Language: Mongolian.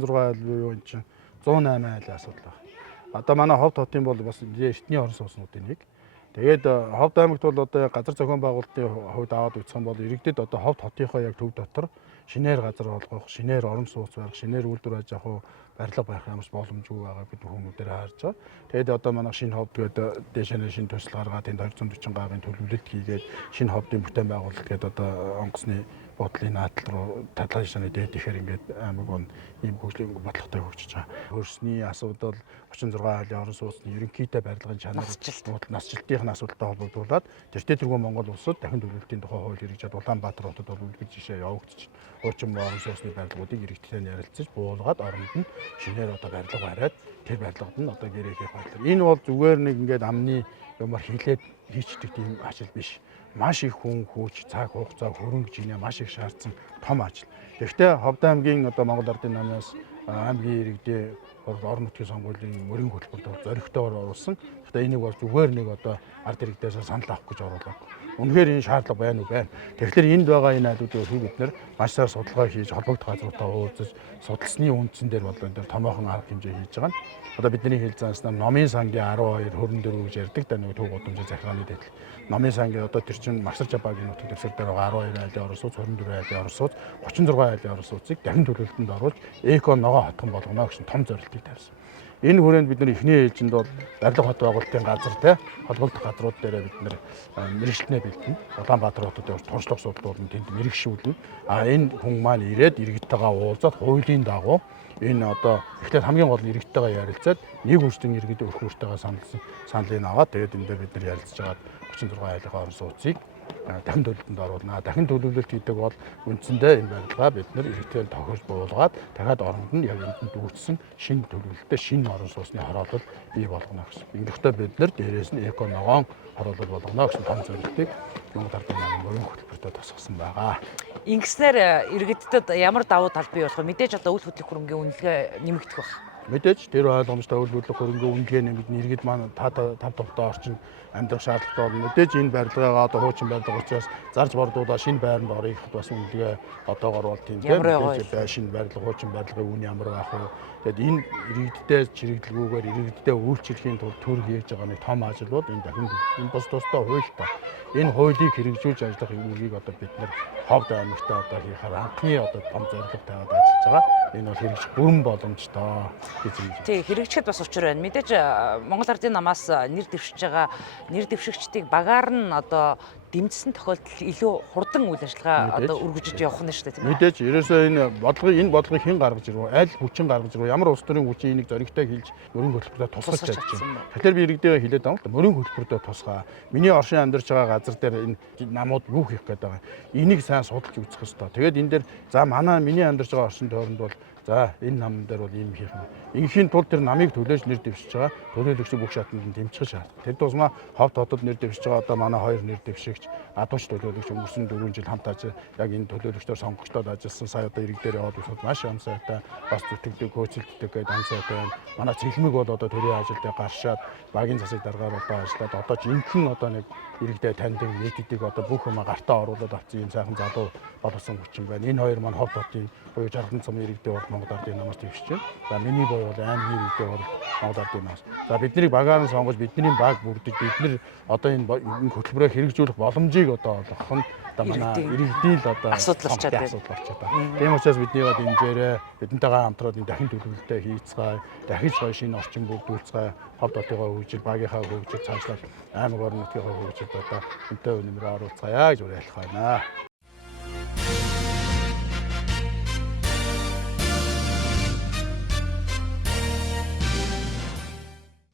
36 айл буюу энэ чинь 108 айлын асуудал байна. Одоо манай Ховд хотын бол бас эртний орон сууцнуудын нэг. Тэгээд Ховд аймагт бол одоо газар зохион байгуулалтын хувьд аваад үзэх юм бол иргэдэд одоо Ховд хотынхоо яг төв дотор шинээр газар олгох, шинээр орон сууц барих, шинээр үйлдвэр аж ахуй барилга барих юмс боломжгүй байгаа бид хүмүүдээр харж байгаа. Тэгээд одоо манай шинэ Ховд гэдэг дэшнээ шинэ төсөл гаргаад энд 240 гаруй төлөвлөлт хийгээд шинэ Ховдын бүтээн байгуулалт гэдэг одоо онгоцны бодлын наадал руу талшааны дээд ихээр ингээд аймаг он ийм хөгжлийн бодлоготой хөгжиж байгаа. Хөрсний асуудал 36 айлын орон сууцны ерөнхийдөө барилгын чанар насжилтын асуудалтай холбогдуулаад тэртээ тэргүүн Монгол улсад дахин төлөвлөлтийн тухай хууль хэрэгжээд Улаанбаатар хотод бол үлгэр жишээ явагдчих. Хуучин орон сууцны барилгуудыг иргэдтэй ярилцаж буулгаад оронд нь шинээр одоо барилга бариад тэр барилгад нь одоо гэрээ хийх байлаа. Энэ бол зүгээр нэг ингээд амны юмар хилээд хийчдэг тийм ажил биш. Маш их хүн хүч, цаг хугацаа, хөрөнгө жинээ маш их шаардсан том ажил. Гэхдээ Ховд аймгийн одоо Монгол Ардын намаас аймгийн иргэдийн орон нутгийн сонгуулийн мөрийн хөтөлбөрт зоригтойгоор оруулсан. Гэхдээ энийг бол зүгээр нэг одоо ард иргэдээс санал авах гэж оруулаад. Үнэхээр энэ шаардлага байна уу байна. Тэгэхээр энд байгаа энэ айлуудыг бид нар маш сайн судалгаа хийж холбогдох газруудаа уулзаж судалсны үндсэн дээр бол энэ томоохон арга хэмжээ хийж байгаа. Одоо бидний хэл зааснаар номын сангийн 12 24 гэж ярьдаг да нэг төв гудамжийн захиргааны дэдл. Номын сангийн одоо тэр чинь Магсар Жабагийн нутгийн дэвсгэр дээр байгаа 12 айлын орон сууц, 24 айлын орон сууц, 36 айлын орон сууцыг дахин төлөвлөлтөнд оруулж эко ногоо хотхон болгоно гэсэн том зорилтыг тавьсан. Энэ хүрээнд бид нар эхний ээлжинд бол барилга хот байгуулалтын газар те холбогдох газрууд дээр бид нар мэрэгчлэнэ бэлдэнэ. Улаанбаатар хотод туршлага судлуулна, тэнд мэрэгшүүлнэ. Энэ хүн маань ирээд иргэдтэйгээ уулзаад хуулийн дагуу энэ одоо эхлээд хамгийн гол нь иргэдтэйгээ ярилцаад нэг хүчтэн иргэд өх өөртөйгээ саналыг аваад тэгээд энэ дээр бид нар ярилцж агаад 36 айлын орон сууцыг дахин төлөвлөлтөнд оруулна. Дахин төлөвлөлт гэдэг бол үндсэндээ энэ барилгаа бид нар иргэдтэй тохиолж буулгаад дахиад оронд нь яг энд дүүцсэн шинэ төлөвлөлтөд шинэ орон сууцны хороолол бий болгоно гэсэн. Ингэхдээ бид нар дээрээс нь эко ногоон хороолол болгоно гэсэн том зорилтыг Монгол Ардын намын мөрийн хөтөлбөртөө тусгасан байгаа. Ингэснээр иргэддэд ямар давуу тал бий болох вэ? Мэдээж одоо үйл хөдлөх хөрөнгөний үнэлгээ нэмэгдэх байх. Мэдээж тэр ойлгомжтой үйл хөдлөх хөрөнгөний үнэлгээ нэмэгдэн иргэд маань тав тухтай орчин амьдрах шаардлагатай бол мэдээж энэ барилгаагаа одоо хуучин барилга учраас зарж бордуулаад шинэ байранд орох бас үнэлгээ одоогор бол тийм шинэ барилга хуучин барилгын үн ямар байх вэ? Тэгэд энэ иргэдтэй чирэгдэлгүйгээр иргэдтэй үйлчлэхийн тулд төр хийж байгаа нэг том ажлууд энэ дахин энэ бос тустай хуультай. Энэ хуулийг хэрэгжүүлж ажиллах үүргийг одоо бид нэр Ховд аймагтаа одоо хийхээр анхны одоо том зорилго тавиад ажиллаж байгаа. Энэ бол хэрэгжих бүрэн боломжтой гэж хэлж. Тий, хэрэгжихэд бас учир байна. Мэдээж Монгол Ардын намаас нэр дэвшиж байгаа нэр дэвшигчдийг багаар нь одоо дэмжсэн тохиолдолд илүү хурдан үйл ажиллагаа одоо үргэлжиж явах нь шүү дээ тийм ээ. Мэдээж ерөөсөө энэ бодлогыг хэн гаргаж ирв? Аль хүчин гаргаж ирв? Ямар улс төрийн хүчин энийг зоригтой хийж мөрийн хөтөлбөртөө тусгаж чадж байна. Тэгэхээр би иргэдээ хэлээд байгаа л да мөрийн хөтөлбөртөө тусгаа. Миний оршин амьдарч байгаа газар дээр энэ намууд юу хийх гээд байгаа. Энийг сайн судалж үзэх ёстой. Тэгээд энэ дээр за миний амьдарч байгаа орчин тойронд бол за энэ нам дээр бол ийм хийх юм. Инхийн тулд тэр намыг төлөөж нэр дэвшиж байгаа. Төлөөлөгчийн бүх шатнд нь дэмжих шаардлагатай. Тэр тусмаа Ховд хотод нэр дэвшиж байгаа одоо манай хоёр нэр дэвшигч адууч төлөөлөгч өнгөрсөн 4 жил хамт яг энэ төлөөлөгчдөр сонгогчдод ажилласан сая одоо иргэдээр яваад усад маш амсайтай бас зүтгэдэг хөөцөлддөг гэдэг амсайтай байна. Манай цэглэмэг бол одоо төрийн ажилдаа гаршаад багийн засаг даргаар одоо ажиллаад одоо жинхэнэ одоо нэг иргэдээ таньдаг нийтдийг одоо бүх юм гартаа оруулаад авсан юм сайхан залуу болсон хүчин байна. Энэ хоёр маань Ховд хотын буюу Жаргал цамын иргэдээ бол Монгол Ардын намаас дэвшиж байна. За миний боy бол аймгийн иргэдээ бол Монгол Ардын намаас. За бидний багаар нь сонгож бидний баг бүрдэж бид нар одоо энэ хөтөлбөрөөр хэрэгжүүлэх боломжийг одоо олгох нь одоо манай иргэдийн л одоо асуудал болчиход байна. Тийм учраас бидний гад дэмжээрээ бидэнтэйгээ хамтраад энэ дахин төлөвлөлтөө хийцгаая, дахиж гоё шинэ орчин бүрдүүлцгаая, Ховд хотынхоо хөгжил, багийнхаа хөгжил цаашлаад аймаг орон нутгийнхаа хөгжилд одоо өнтэй үнэмрээ оруулцгаая гэж уриалах байна.